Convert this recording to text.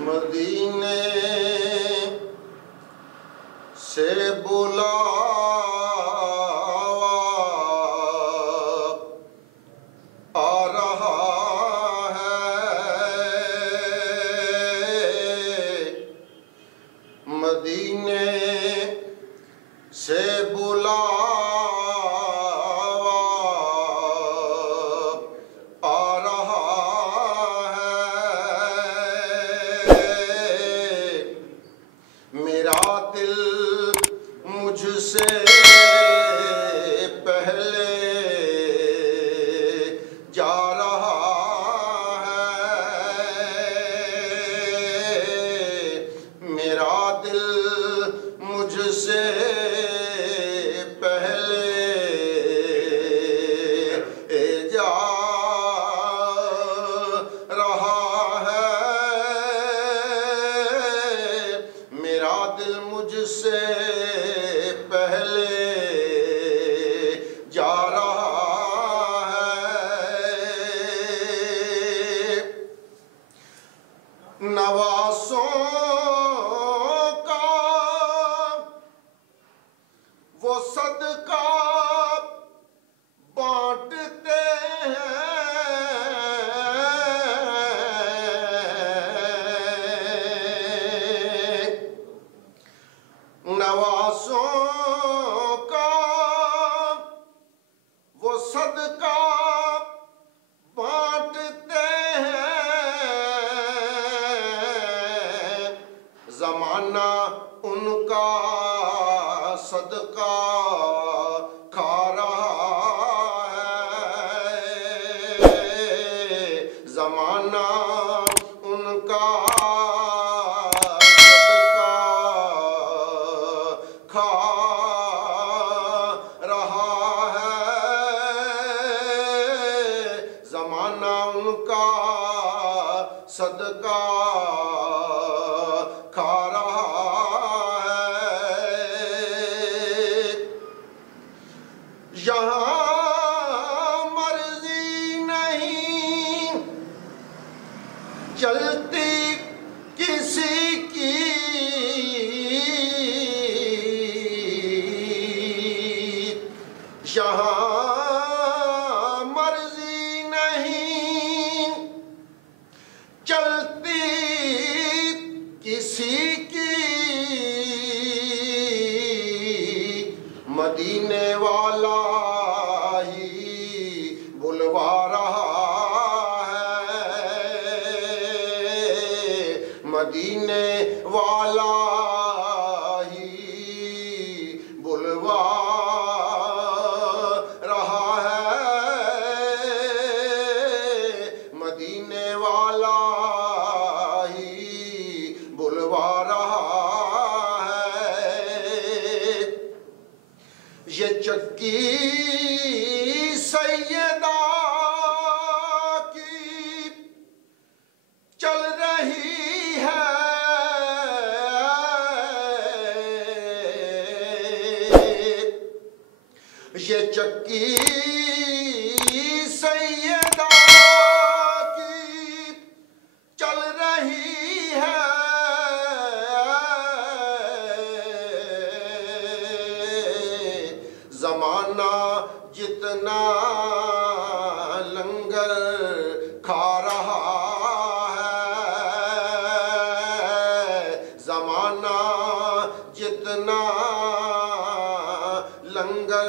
मदीने से बुलावा आ रहा है। मदीने से बुलावा आ रहा है। मेरा दिल मुझसे पहले जा रहा है। मेरा दिल मुझसे पहले जा रहा है। मेरा दिल मुझसे पहले जा रहा है। नवासों का वो सदका बांटते हैं। नवासों का वो सदका बांटते हैं। ज़माना उनका सदका खा रहा है। ज़माना उनका सदका खा रहा है। ज़माना उनका सदका खा रहा है। यहाँ मर्जी नहीं चलती किसी की। यहाँ मर्जी नहीं चलती किसी की। मदीने वाला ही बुलवा रहा है। मदीने वाला ही बुलवा रहा है। मदीने वाला ही बुलवा रहा है। ये चक्की सैयदा की चल रही है। ये चक्की सैयदा की चल रही है। ज़माना जितना लंगर खा रहा है। ज़माना जितना लंगर